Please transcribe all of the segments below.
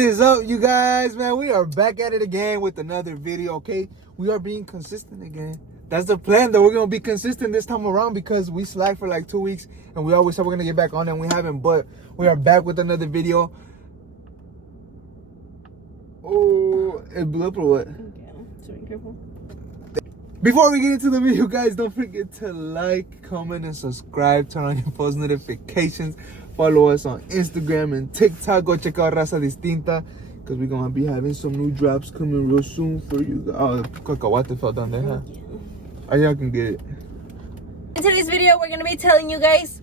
What is up, you guys, man? We are back at it again with another video, okay? We are being consistent again. That's the plan, that we're going to be consistent this time around because we slacked for like 2 weeks and we always said we're going to get back on and we haven't, but we are back with another video. Oh, it blew up or what? Yeah, so be careful. Before we get into the video, guys, don't forget to like, comment, and subscribe. Turn on your post notifications. Follow us on Instagram and TikTok. Go check out Raza Distinta because we're going to be having some new drops coming real soon for you guys. Oh, cacahuate fell down there, huh? Oh, y'all can get it. In today's video, we're going to be telling you guys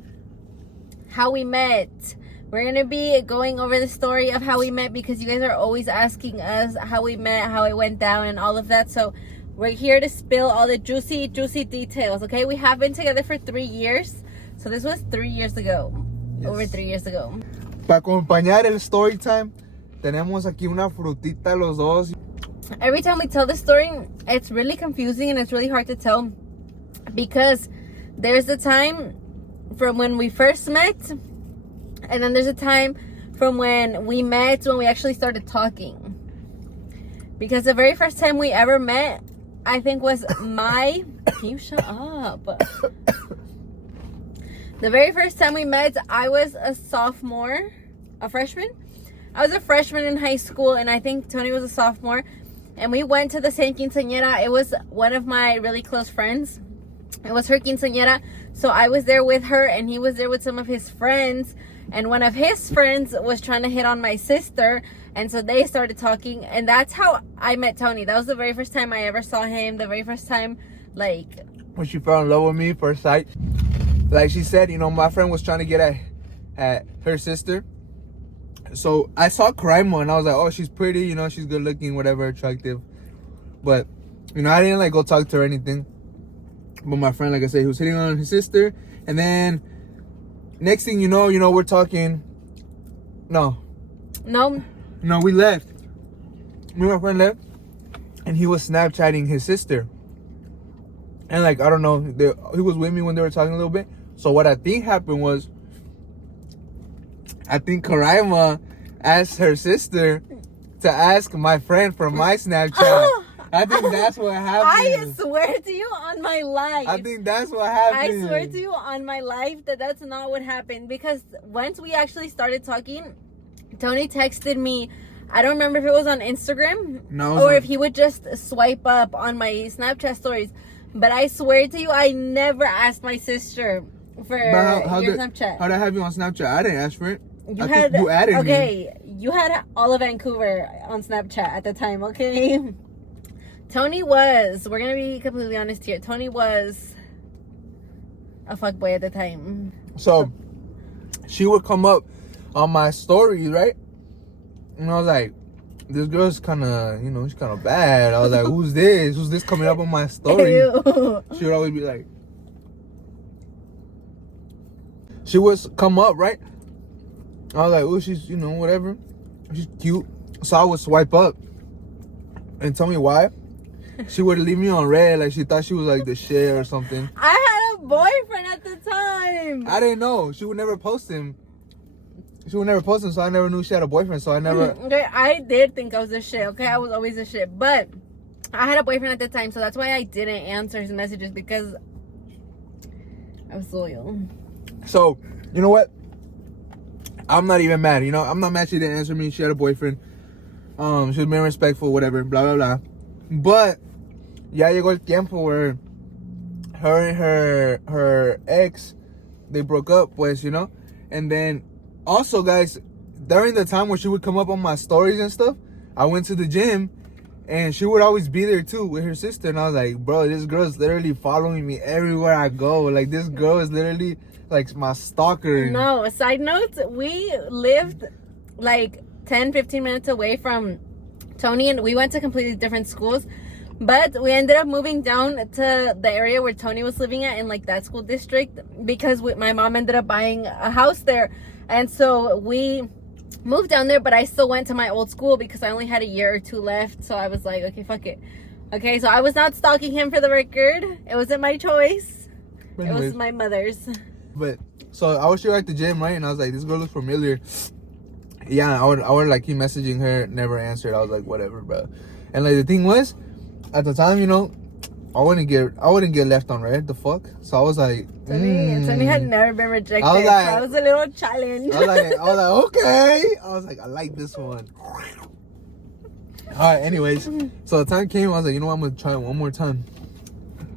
how we met. We're going to be going over the story of how we met because you guys are always asking us how we met, how it went down, and all of that. So we're here to spill all the juicy details, okay? We have been together for 3 years. So this was 3 years ago. Yes. Over 3 years ago. Para acompañar el story time, tenemos aquí una frutita los dos. Every time we tell the story, it's really confusing and it's really hard to tell because there's the time from when we first met and then there's a time from when we met when we actually started talking. Because the very first time we ever met, I think was my... Can you shut up? The very first time we met, I was a freshman. I was a freshman in high school, and I think Tony was a sophomore. And we went to the same quinceanera. It was one of my really close friends. It was her quinceanera. So I was there with her, and he was there with some of his friends. And one of his friends was trying to hit on my sister. And so they started talking. And that's how I met Tony. That was the very first time I ever saw him. The very first time, like... When she fell in love with me first sight. Like she said, you know, my friend was trying to get at her sister. So I saw Korayma and I was like, oh, she's pretty, you know, she's good looking, whatever, attractive. But, you know, I didn't like go talk to her or anything. But my friend, like I said, he was hitting on his sister. And then next thing you know, we're talking. No, we left. Me and my friend left. And he was Snapchatting his sister. And like, I don't know, he was with me when they were talking a little bit. So what I think happened was, I think Korayma asked her sister to ask my friend for my Snapchat. I think that's what happened. I swear to you on my life. I think that's what happened. I swear to you on my life that that's not what happened. Because once we actually started talking, Tony texted me. I don't remember if it was on Instagram or if he would just swipe up on my Snapchat stories. But I swear to you, I never asked my sister for your Snapchat. How did I have you on Snapchat? I didn't ask for it. You added me. Okay, you had all of Vancouver on Snapchat at the time, okay? Tony was, we're going to be completely honest here, Tony was a fuckboy at the time. So, she would come up on my stories, right? And I was like, this girl's kind of, you know, she's kind of bad. I was like, who's this? Who's this coming up on my story? Ew. She would always be like, she would come up, right? I was like, oh, she's, you know, whatever. She's cute. So I would swipe up and tell me why. She would leave me on red, like she thought she was like the shit or something. I had a boyfriend at the time. I didn't know. She would never post him. So I never knew she had a boyfriend, so I never... Okay, I did think I was a shit, okay? I was always a shit, but I had a boyfriend at the time, so that's why I didn't answer his messages, because I was loyal. So, you know what? I'm not even mad, you know? I'm not mad she didn't answer me. She had a boyfriend. She was being respectful, whatever, blah, blah, blah. But, ya llegó el tiempo where her and her ex, they broke up, pues, you know? And then... Also, guys, during the time where she would come up on my stories and stuff, I went to the gym and she would always be there too with her sister. And I was like, bro, this girl's literally following me everywhere I go. Like, this girl is literally like my stalker. No, side note, we lived like 10-15 minutes away from Tony and we went to completely different schools. But we ended up moving down to the area where Tony was living at in like that school district because my mom ended up buying a house there. And so we moved down there, but I still went to my old school because I only had a year or two left. So I was like, okay, fuck it. Okay, so I was not stalking him, for the record. It wasn't my choice. It was my mother's. But, so I was here at the gym, right? And I was like, this girl looks familiar. yeah, I would like keep messaging her, never answered. I was like, whatever, bro. And like the thing was, at the time, you know, I wouldn't get left on red. The fuck. So I was like, Tony had never been rejected. I was So like, that was a little challenge. I was like, okay. I was like, I like this one. All right. Anyways, so the time came. I was like, you know what? I'm gonna try it one more time,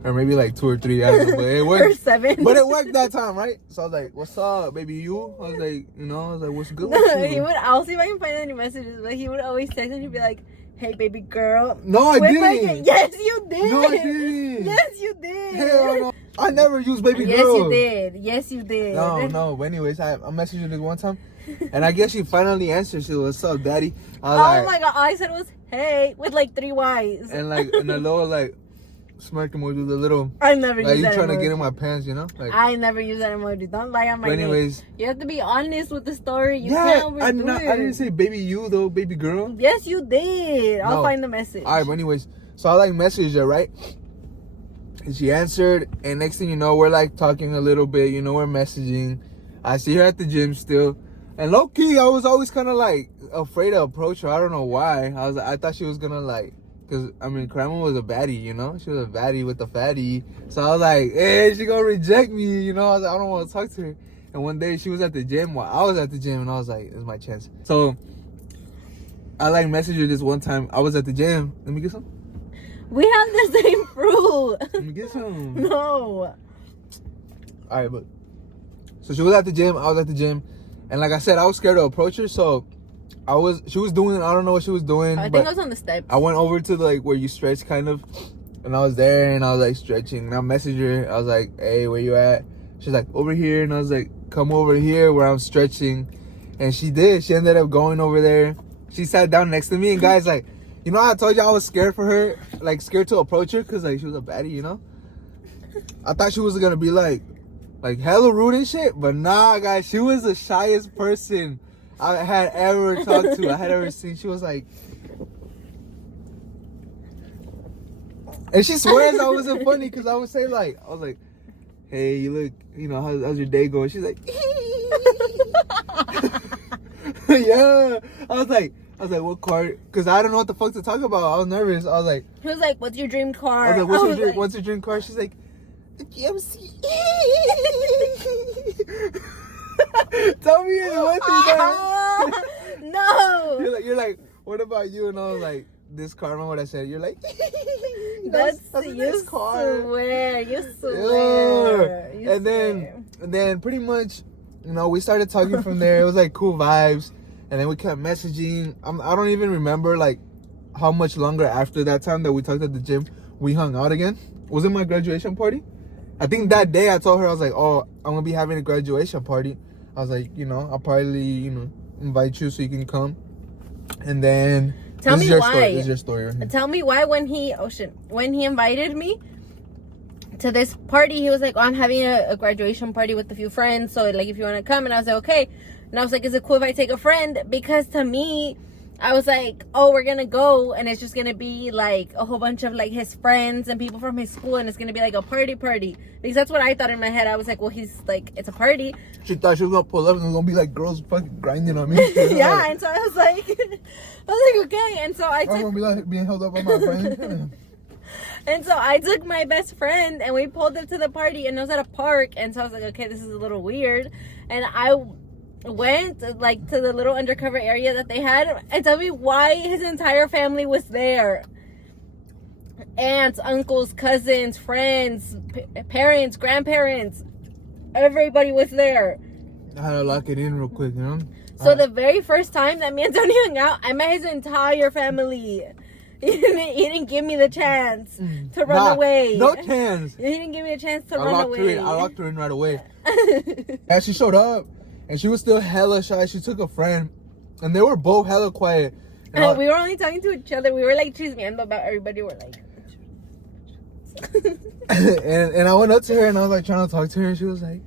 or maybe like 2 or 3. I don't know, but it worked. Or 7. But it worked that time, right? So I was like, what's up, baby? You? I was like, you know, I was like, what's good with you? I'll see if I can find any messages, but he would always text and he'd be like, hey, baby girl. No, I didn't. Yes, you did. No, I didn't. Yes, you did. Hell no. I never used baby girl. Yes, you did. Yes, you did. No. But anyways, I messaged her this one time, and I guess she finally answered. She was, what's up, daddy? I was Oh my god, all I said was, hey, with like 3 Ys. And like, and a little like, smirk emoji with a little. I never like use that you trying emoji. to get in my pants, you know? Like, I never use that emoji. Don't lie on my name. anyways, You have to be honest with the story. You yeah, can't overdo it. I didn't say baby you though, baby girl. Yes, you did. I'll No. find the message. All right, but anyways, so I like messaged her, right? And she answered, and next thing you know, we're like talking a little bit. You know, we're messaging. I see her at the gym still, and low key, I was always kind of like afraid to approach her. I don't know why. I thought she was gonna like, cause I mean, Korayma was a baddie, you know. She was a baddie with a fatty. So I was like, hey, she gonna reject me, you know. I was like, I don't want to talk to her. And one day she was at the gym while I was at the gym, and I was like, it's my chance. So I like messaged her this one time. I was at the gym. Let me get some. We have the same fruit. Let me get some. No. Alright, but so she was at the gym, I was at the gym, and like I said, I was scared to approach her, so she was doing, I don't know what she was doing. I think I was on the steps. I went over to like where you stretch kind of, and I was there and I was like stretching, and I messaged her. I was like, hey, where you at? She's like, over here. And I was like, come over here where I'm stretching. And she did. She ended up going over there. She sat down next to me, and guys, like, you know how I told you I was scared for her, like scared to approach her because like she was a baddie, you know? I thought she was gonna be like hella rude and shit, but nah, guys, she was the shyest person I had ever talked to. I had ever seen. She was like, and she swears I wasn't funny because I would say like, I was like, hey, you look, you know, how's your day going? She's like, yeah. I was like, what car? Because I don't know what the fuck to talk about. I was nervous. I was like, He was like, what's your dream car? I was like, what's your dream car? She's like, the GMC. Tell me what's your No. You're like, what about you? And I was like, this car. Remember what I said? You're like, That's a you nice car. swear. You Yeah. swear. You And swear. then pretty much, you know, we started talking from there. It was like cool vibes. And then we kept messaging. I don't even remember like how much longer after that time that we talked at the gym, we hung out again. Was it my graduation party? I think that day I told her, I was like, oh, I'm gonna be having a graduation party. I was like, you know, I'll probably, you know, invite you so you can come. And then Tell me why. This is your story right here. Tell me why when he invited me to this party, he was like, oh, I'm having a graduation party with a few friends, so like if you want to come. And I was like, okay. And I was like, is it cool if I take a friend? Because to me, I was like, oh, we're gonna go and it's just gonna be like a whole bunch of like his friends and people from his school, and it's gonna be like a party because that's what I thought in my head. I was like, well, he's like, it's a party. She thought she was gonna pull up and it was gonna be like girls fucking grinding on me. Yeah. And so I was like okay. And so I I'm gonna be like being held up by my friend. And so I took my best friend and we pulled up to the party, and it was at a park. And so I was like, okay, this is a little weird. And I went like to the little undercover area that they had, and tell me why his entire family was there. Aunts, uncles, cousins, friends, parents, grandparents, everybody was there. I had to lock it in real quick, you know? So the very first time that me and Tony hung out, I met his entire family. He didn't give me the chance to run away. No chance. He didn't give me a chance to run away. I locked her in right away. And she showed up, and she was still hella shy. She took a friend, and they were both hella quiet. And we were only talking to each other. We were like chismeando about everybody. We're like... and I went up to her, and I was like trying to talk to her, and she was like...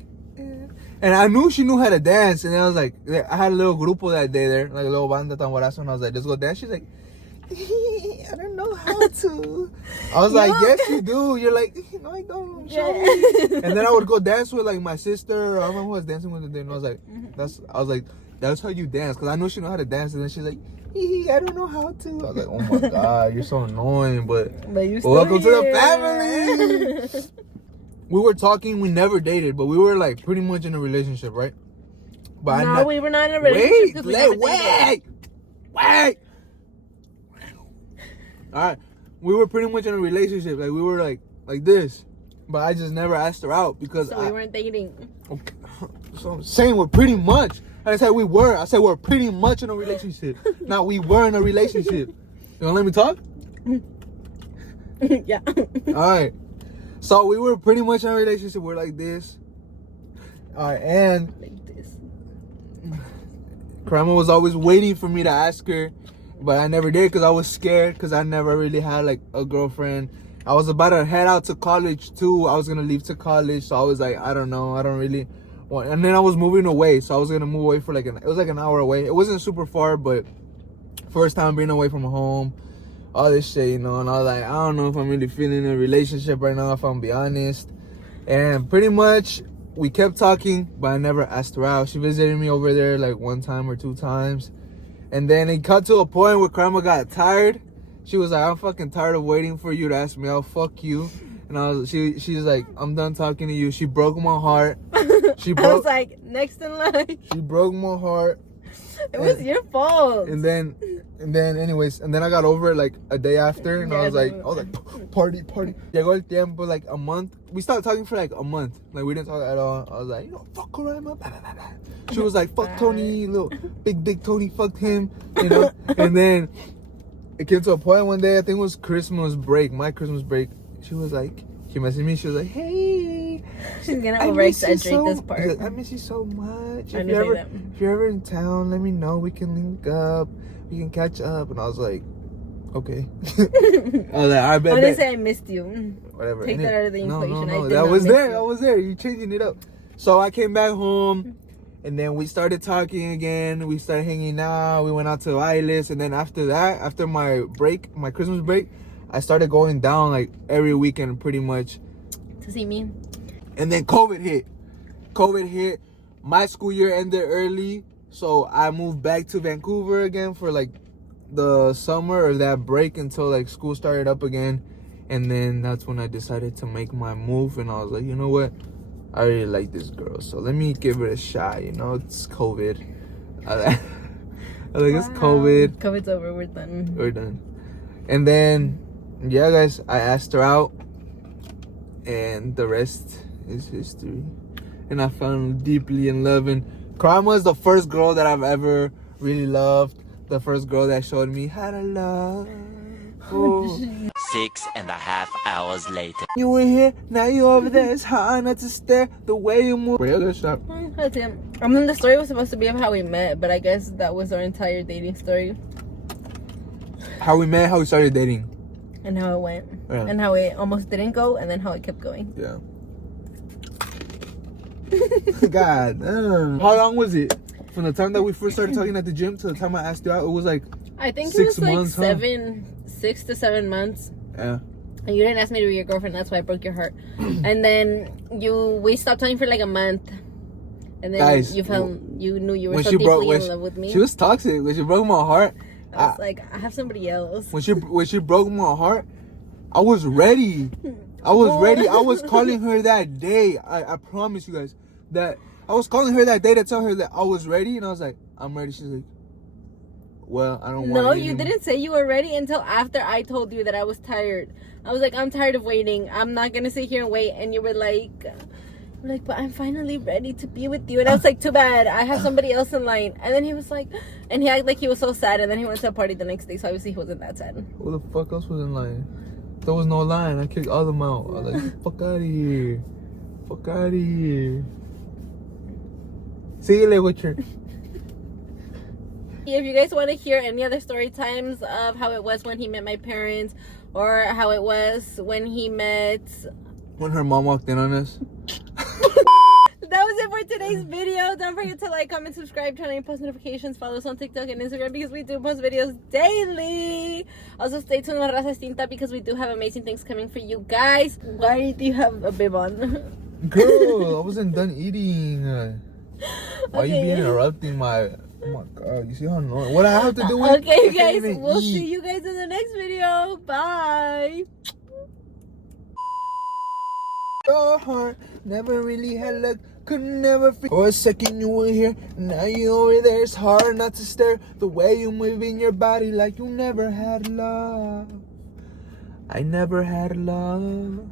And I knew she knew how to dance, and I was like... I had a little grupo that day there, like a little banda tamborazo, and I was like, let's go dance. She's like... I don't know how to. I was like, yes, you do. You're like, no, I don't. Show me. And then I would go dance with like my sister. Or I don't know who I was dancing with today. And I was like, that's how you dance. Because I know she know how to dance. And then she's like, I don't know how to. I was like, oh my God, you're so annoying. But you're still welcome here. to the family. We were talking, we never dated, but we were like pretty much in a relationship, right? But no, we were not in a relationship. Wait. All right, we were pretty much in a relationship. Like we were like this, but I just never asked her out because we weren't dating. Okay. So I'm saying we're pretty much. I said we were. I said we're pretty much in a relationship. Now we were in a relationship. You gonna let me talk? Yeah. All right. So we were pretty much in a relationship. We're like this. All right, and Like this. Korayma was always waiting for me to ask her, but I never did because I was scared because I never really had like a girlfriend. I was about to head out to college too. I was gonna leave to college, so I was like, I don't know, I don't really want. And then I was moving away, so I was gonna move away for like it was like an hour away. It wasn't super far, but first time being away from home, all this shit, you know. And I was like, I don't know if I'm really feeling a relationship right now, if I'm be honest. And pretty much we kept talking, but I never asked her out. She visited me over there like one time or two times. And then it got to a point where Korayma got tired. She was like, I'm fucking tired of waiting for you to ask me out. Fuck you. And she's like, I'm done talking to you. She broke my heart. I was like, next in line. She broke my heart. It was your fault. And then anyways, and then I got over it like a day after, and I was like, party. Llegó el tiempo, like a month. We stopped talking for like a month. Like we didn't talk at all. I was like, fuck Korayma. She was like, fuck Tony, little big dick Tony, fuck him, you know. And then it came to a point one day, I think it was Christmas break, my Christmas break. She was like, she messaged me. She was like, hey, she's gonna over-exaggerate this part. Like, I miss you so much. If you're ever in town, let me know. We can link up. We can catch up. And I was like, okay. I was like, I bet. I didn't say I missed you. Whatever. Take that out of the equation. No. I was there. You changing it up. So I came back home, and then we started talking again. We started hanging out. We went out to Isles, and then after that, after my break, my Christmas break, I started going down like every weekend pretty much. To see me. And then COVID hit. My school year ended early, so I moved back to Vancouver again for like the summer or that break until like school started up again. And then that's when I decided to make my move, and I was like, you know what? I really like this girl, so let me give it a shot. You know, it's COVID. I was like, it's COVID. COVID's over. We're done. And then, yeah, guys, I asked her out, and the rest is history. And I fell deeply in love. And Korayma is the first girl that I've ever really loved. The first girl that showed me how to love. Oh. 6.5 hours later. You were here, now you over there. It's hard not to stare the way you move. I mean, the story was supposed to be of how we met, but I guess that was our entire dating story. How we met, how we started dating. And how it went. Yeah. And how it almost didn't go, and then how it kept going. Yeah. God damn. How long was it? From the time that we first started talking at the gym to the time I asked you out, it was like I think 6 it was months, like 6 to 7 months. Yeah. And you didn't ask me to be your girlfriend, that's why I broke your heart. And then we stopped talking for like a month. And then guys, you knew you were so deeply in love with me. She was toxic. When she broke my heart, I was like, I have somebody else. When she broke my heart, I was ready. I was calling her that day. I promise you guys that I was calling her that day to tell her that I was ready, and I was like, I'm ready. She's like, well, I don't want. No, you didn't say you were ready until after I told you that I was tired. I was like, I'm tired of waiting. I'm not gonna sit here and wait. And you were like, but I'm finally ready to be with you. And I was like, too bad, I have somebody else in line. And then he was like, and he acted like he was so sad. And then he went to a party the next day, so obviously he wasn't that sad. Who the fuck else was in line? There was no line. I kicked all of them out. I was like, fuck out of here. Fuck out of here. See you later with your... If you guys want to hear any other story times of how it was when he met my parents, or how it was when he met... When her mom walked in on us. That was it for today's video. Don't forget to like, comment, subscribe, turn on post notifications, follow us on TikTok and Instagram because we do post videos daily. Also, stay tuned on Raza Distinta because we do have amazing things coming for you guys. Why do you have a bib on? Girl, I wasn't done eating. Why you be interrupting my Oh my god, you see how annoying. What I have to do with Okay, I can't guys, even we'll eat. see you guys in the next video. Bye. Your heart never really had luck, could never for a second you were here, now you over there. It's hard not to stare, the way you moving your body like you never had love. I never had love.